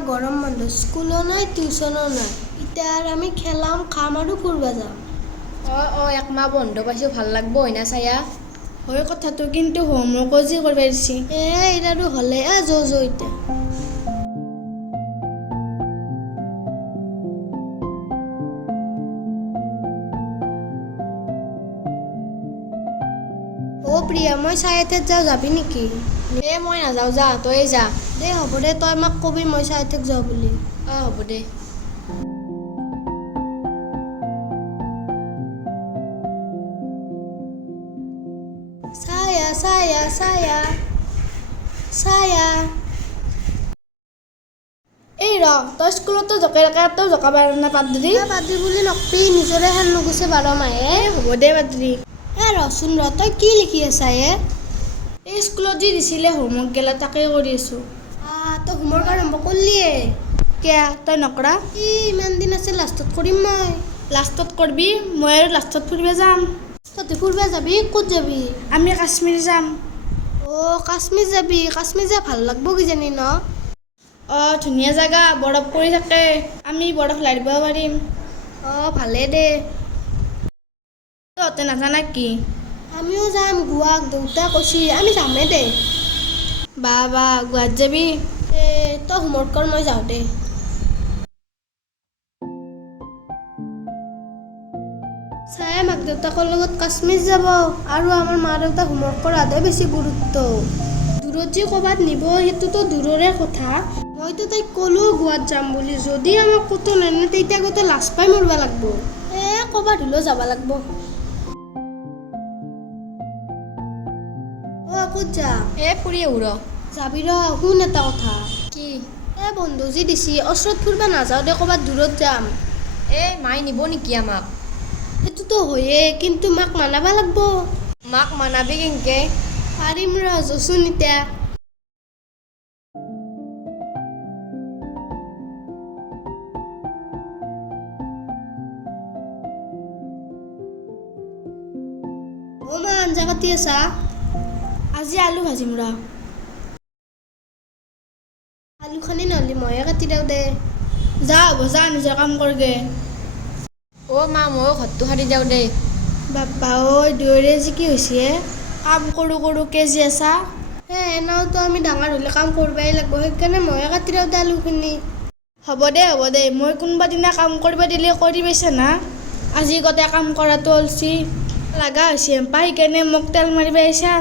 আমাৰ গৰম বন্ধ স্কুলো নাই টিউচনো নাই। এতিয়া আৰু আমি খেলাম খাম আৰু ফুৰিব যাম। অঁ অঁ একমাহ বন্ধ পাইছোঁ ভালো লাগব হয় না চায়া হয় কথাটো কিন্তু হোমৱৰ্কো যি কৰিব দিছি এ এতিয়াতো হ'লে এ যৌ যৌ এতিয়া। প্ৰিয়া মই চাই এঠাইত যাওঁ যাবি নেকি? এ মই নাযাওঁ যা তই যা। দে হ'ব দে তই আমাক কবি মই চাই এঠাইত যাওঁ বুলি। অঁ হ'ব দে। চায়া চায়া চায়া। চায়া। এই ৰ তই স্কুলতো তই জকা পাৰ না পাদৰি এ বাদ্ৰী বুলি নকবি নিজৰে হেন নুগুছে বাৰ মাহে এ হ'ব দে পাদৰি এ ৰচোন ৰ তই কি লিখি আছা এ? এই স্কুলত যি দিছিলে হোমৱৰ্ক গেলা তাকে কৰি আছোঁ। তই হোমৱৰ্ক আৰম্ভ কৰিলিয়ে কিয়া তই নকৰা? ই ইমান দিন আছে লাষ্টত কৰিম মই। লাষ্টত কৰবি মই আৰু লাষ্টত ফুৰিব যাম। তহঁতে ফুৰিব যাবি? ক'ত যাবি? আমি কাশ্মীৰ যাম। অ' কাশ্মীৰ যাবি। কাশ্মীৰ যাই ভালো লাগব কিজানি ন? অঁ ধুনীয়া জেগা বৰফ পৰি থাকে। আমি বৰফ লাৰিব পাৰিম। অ' ভালে দে। তহঁতে নাজানা কি? আমিও যাম গোৱাক দেউতা কৈছি আমি যামেই দে। বা বা গোৱাত যাবি? এ তই হোমৱৰ্ক কৰ মই যাওঁ দে। চাই মাক দেউতাকৰ লগত কাশ্মীৰ যাব আৰু আমাৰ মা দেউতাক হোমৱৰ্ক কৰাতহে বেছি গুৰুত্ব। দূৰত যে ক'ৰবাত নিব সেইটোতো দূৰৰে কথা। মইতো তাইক ক'লো গোৱাত যাম বুলি। যদি আমাক ক'তো নেনে তেতিয়া গোটেই লাজ পাই মৰিব লাগব। এ ক'ৰবাত হ'লেও যাব লাগব। ক'ত যা এ ফুৰি আহো ৰ যাবি ৰ শুন এটা কথা। কি? এ বন্ধু যি দিছি ওচৰত ফুৰিব নাযাওঁ দে ক'ৰবাত দূৰত যাম। এ মাই নিব নেকি আমাক? সেইটোতো হয়ে কিন্তু মাক মানাব লাগব। মাক মানাবি কেনকে পাৰিম ৰ যচোন এতিয়া। অ মা আঞ্জা কাটি আছা? আজি আলু ভাজিম ৰ। আলুখনি নহ'লে ময়ে কাটি দিওঁ দে। যা হ'ব যা নিজৰ কাম কৰগে। অ' মা ময়ো ঘৰটো সাৰি দিওঁ দেই বাপ্পা ঐ দুয়োৰে যি কি হৈছে কাম কৰোঁ কৰোঁ কেজি আছা। এ এনেওতো আমি ডাঙৰ হ'লে কাম কৰিবই লাগিব সেইকাৰণে ময়ে কাটি দিওঁ দে আলুখিনি। হ'ব দে হ'ব দে মই কোনোবা দিনা কাম কৰিব দিলে কৰি পাইছা না? আজি গোটেই কাম কৰাটো অলছি লাগা হৈছে এম্পা সেইকাৰণে মোক তেল মাৰিব আহিছা।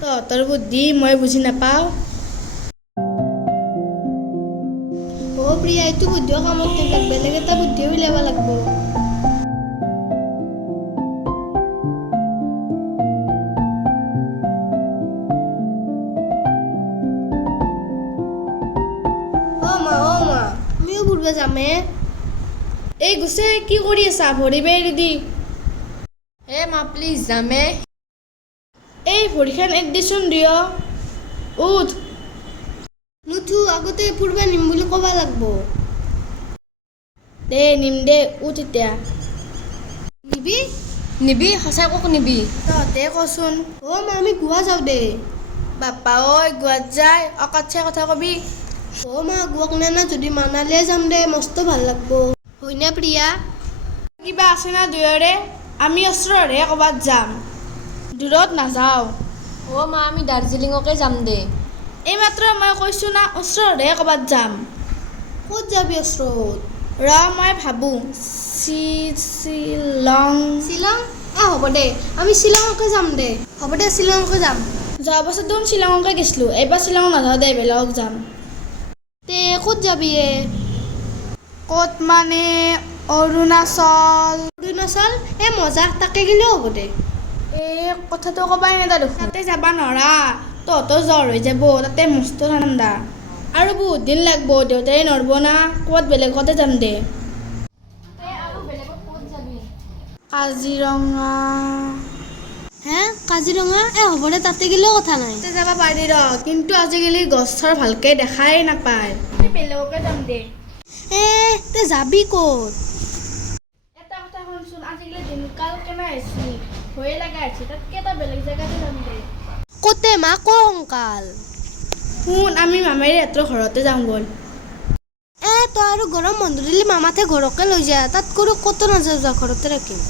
তহঁতৰ বুদ্ধি মই বুজি নাপাওঁ অ প্ৰিয়া এইটো বুদ্ধিও কামত নিদিয়ক বেলেগ এটা বুদ্ধিও উলিয়াব লাগিব এই গুছে কি কৰি আছা ভৰি বেৰি দি এ মা প্লিজ যামে এই ভৰিখন এৰি দিচোন দিয়। উঠ। নুঠো আগতে ফুৰিব নিম বুলি ক'ব লাগিব। দে নিম দে উঠ এতিয়া। নিবি? নিবি সঁচাই কক নিবি। তহঁতে কচোন। অ মা আমি গোৱা যাওঁ দে। বাপ্পা ঐ গোৱাত যায়। অকাতচা কথা কবি। অ মা গোৱাক নেনা যদি মানালিয়ে যাম দে মস্ত ভালো লাগব। হয়নে প্ৰিয়া? কিবা আছে না দুয়োৰে? আমি ওচৰৰহে ক'ৰবাত যাম। দূৰত নাযাওঁ। অ' মা আমি দাৰ্জিলিঙকে যাম দে। এইমাত্ৰ মই কৈছোঁ না ওচৰৰহে ক'ৰবাত যাম। ক'ত যাবি ওচৰত? ৰ মই ভাবোঁ চি শ্বিলং। শ্বিলং? এ হ'ব দে আমি শ্বিলঙকে যাম দে। হ'ব দে শ্বিলঙকে যাম। যোৱা বছৰ দেখোন শ্বিলঙকে গৈছিলোঁ এইবাৰ শ্বিলং নাযাওঁ দে বেলেগত যাম। তে ক'ত যাবি এ? ক'ত মানে অৰুণাচল। অৰুণাচল? এ মজা তাকে গ'লেও হ'ব দে। এই কথাটো ক'বাই নেদা দেখোন। তাতে যাবা নৰা তহঁতৰ জ্বৰ হৈ যাব তাতে মস্ত ঠাণ্ডা আৰু বহুত দিন লাগব দেউতাই নৰব না ক'ৰবাত বেলেগতে যাম দে। কাজিৰঙা। হে কাজিৰঙা? এ হ'ব দে তাতে গ'লেও কথা নাই। তাতে যাব পাৰি ৰ কিন্তু আজিকালি গছ চৰ ভালকৈ দেখাই নাপায়। বেলেগকে যাম দে। এ তে যাবি ক'ত? এটা কথা শুনচোন আজিকালি দিনকাল কেনে হৈছে? ভয়ে লগা হৈছে তাতকে এটা বেলেগ জেগাতে যাম দে। ক'তে মা কংকাল শুন আমি মামাই হাতৰ ঘৰতে যাওঁ ব'ল। আৰু গৰম বন্ধ দিলে মামাতে ঘৰকে লৈ যায় তাত কৰি ক'তো নাযাওঁ যা ঘৰতে ৰাখিম।